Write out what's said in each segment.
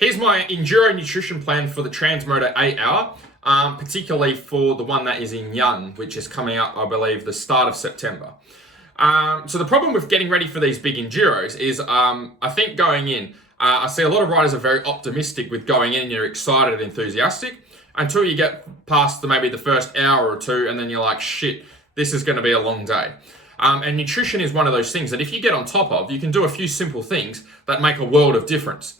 Here's my Enduro nutrition plan for the Transmoto 8hr, particularly for the one that is in Yun, which is coming up, I believe, the start of September. So the problem with getting ready for these big Enduros is, I think going in, I see a lot of riders are very optimistic with going in and you're excited and enthusiastic until you get past maybe the first hour or two and then you're like, shit, this is going to be a long day. And nutrition is one of those things that if you get on top of, you can do a few simple things that make a world of difference.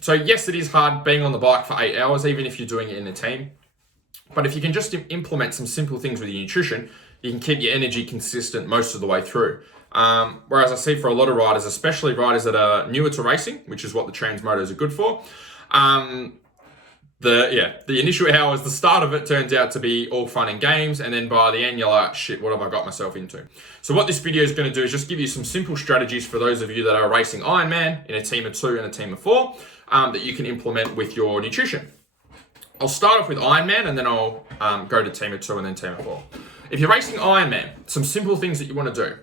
So yes, it is hard being on the bike for 8 hours, even if you're doing it in a team. But if you can just implement some simple things with your nutrition, you can keep your energy consistent most of the way through. Whereas I see for a lot of riders, especially riders that are newer to racing, which is what the Transmotos are good for, the initial hours, the start of it turns out to be all fun and games, and then by the end you're like, shit, what have I got myself into? So what this video is going to do is just give you some simple strategies for those of you that are racing Ironman in a team of 2 and a team of 4 that you can implement with your nutrition. I'll start off with Ironman and then I'll go to team of 2 and then team of 4. If you're racing Ironman, some simple things that you want to do.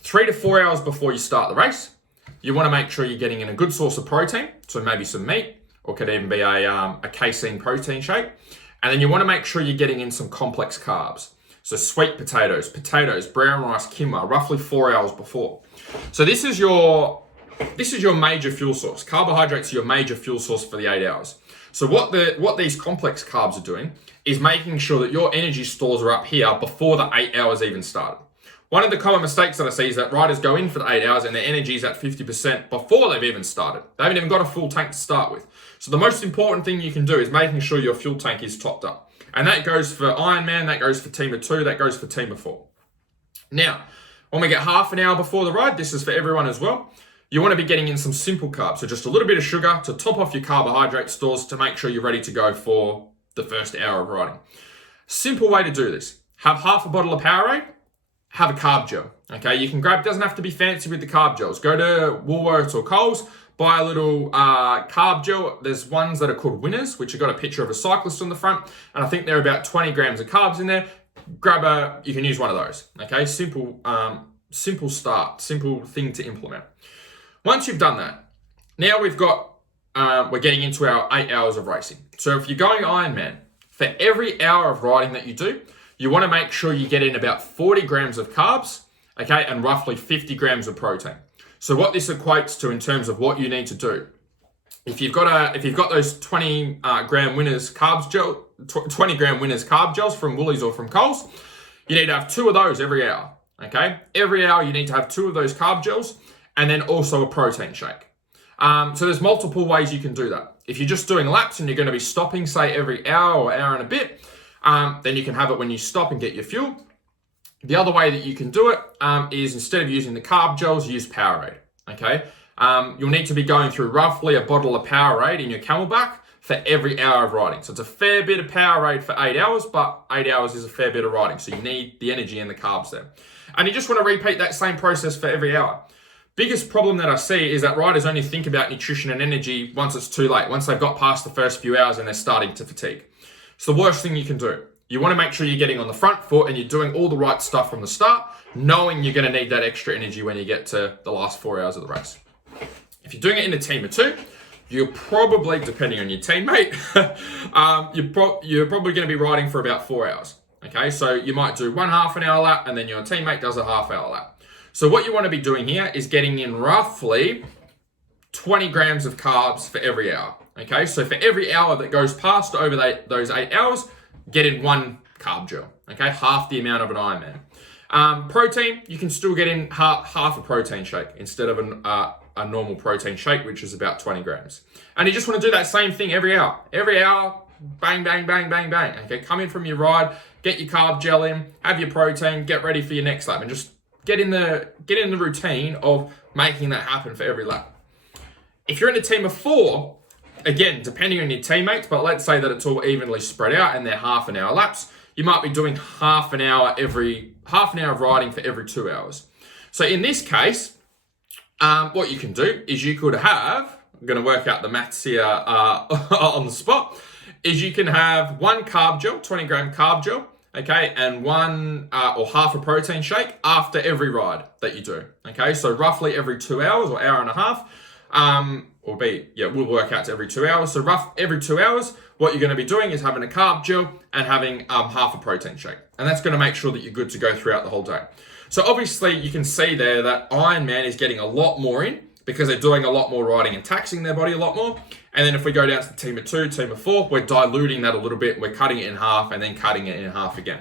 3 to 4 hours before you start the race, you want to make sure you're getting in a good source of protein, so maybe some meat, or could even be a casein protein shake. And then you want to make sure you're getting in some complex carbs. So sweet potatoes, brown rice, quinoa, roughly 4 hours before. So this is your major fuel source. Carbohydrates are your major fuel source for the 8 hours. So what these complex carbs are doing is making sure that your energy stores are up here before the 8 hours even started. One of the common mistakes that I see is that riders go in for the 8 hours and their energy is at 50% before they've even started. They haven't even got a full tank to start with. So the most important thing you can do is making sure your fuel tank is topped up. And that goes for Ironman, that goes for team of 2, that goes for team of 4. Now, when we get half an hour before the ride, this is for everyone as well, you want to be getting in some simple carbs. So just a little bit of sugar to top off your carbohydrate stores to make sure you're ready to go for the first hour of riding. Simple way to do this. Have half a bottle of Powerade, have a carb gel. Okay, you can grab, doesn't have to be fancy with the carb gels. Go to Woolworths or Coles, buy a little carb gel. There's ones that are called Winners, which have got a picture of a cyclist on the front. And I think they're about 20 grams of carbs in there. You can use one of those. Okay, simple start, simple thing to implement. Once you've done that, now we're getting into our 8 hours of racing. So if you're going Ironman, for every hour of riding that you do, you want to make sure you get in about 40 grams of carbs, okay, and roughly 50 grams of protein. So what this equates to in terms of what you need to do, if you've got those 20 gram Winners carb gels from Woolies or from Coles, you need to have 2 of those every hour, okay? Every hour you need to have 2 of those carb gels and then also a protein shake. So there's multiple ways you can do that. If you're just doing laps and you're going to be stopping, say every hour or hour and a bit, then you can have it when you stop and get your fuel. The other way that you can do it is instead of using the carb gels, use Powerade, okay? You'll need to be going through roughly a bottle of Powerade in your Camelback for every hour of riding. So it's a fair bit of Powerade for 8 hours, but 8 hours is a fair bit of riding. So you need the energy and the carbs there. And you just want to repeat that same process for every hour. Biggest problem that I see is that riders only think about nutrition and energy once it's too late, once they've got past the first few hours and they're starting to fatigue. It's the worst thing you can do. You want to make sure you're getting on the front foot and you're doing all the right stuff from the start, knowing you're going to need that extra energy when you get to the last 4 hours of the race. If you're doing it in a team of 2, you're probably, depending on your teammate, you're probably going to be riding for about 4 hours. Okay, so you might do one half an hour lap and then your teammate does a half hour lap. So what you want to be doing here is getting in roughly 20 grams of carbs for every hour. Okay, so for every hour that goes past over those 8 hours, get in 1 carb gel. Okay, half the amount of an Ironman. Protein, you can still get in half a protein shake instead of a normal protein shake, which is about 20 grams. And you just want to do that same thing every hour. Every hour, bang, bang, bang, bang, bang. Okay, come in from your ride, get your carb gel in, have your protein, get ready for your next lap, and just get in the routine of making that happen for every lap. If you're in a team of 4, again, depending on your teammates, but let's say that it's all evenly spread out and they're half an hour laps, you might be doing half an hour of riding for every 2 hours. So in this case, what you can do is you could have, I'm going to work out the maths here on the spot, is you can have 1 carb gel, 20 gram carb gel, okay, and 1 or half a protein shake after every ride that you do, okay? So roughly every 2 hours or hour and a half, will work out to every 2 hours. So every 2 hours, what you're going to be doing is having a carb gel and having half a protein shake. And that's going to make sure that you're good to go throughout the whole day. So obviously you can see there that Ironman is getting a lot more in because they're doing a lot more riding and taxing their body a lot more. And then if we go down to the team of 2, team of 4, we're diluting that a little bit. We're cutting it in half and then cutting it in half again.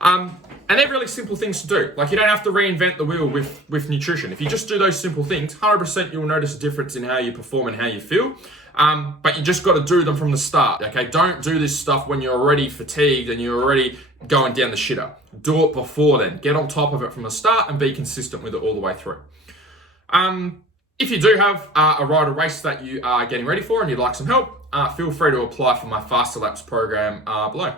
And they're really simple things to do. Like, you don't have to reinvent the wheel with nutrition. If you just do those simple things, 100% you'll notice a difference in how you perform and how you feel. But you just got to do them from the start, okay? Don't do this stuff when you're already fatigued and you're already going down the shitter. Do it before then. Get on top of it from the start and be consistent with it all the way through. If you do have a ride or race that you are getting ready for and you'd like some help, feel free to apply for my Faster Laps program below.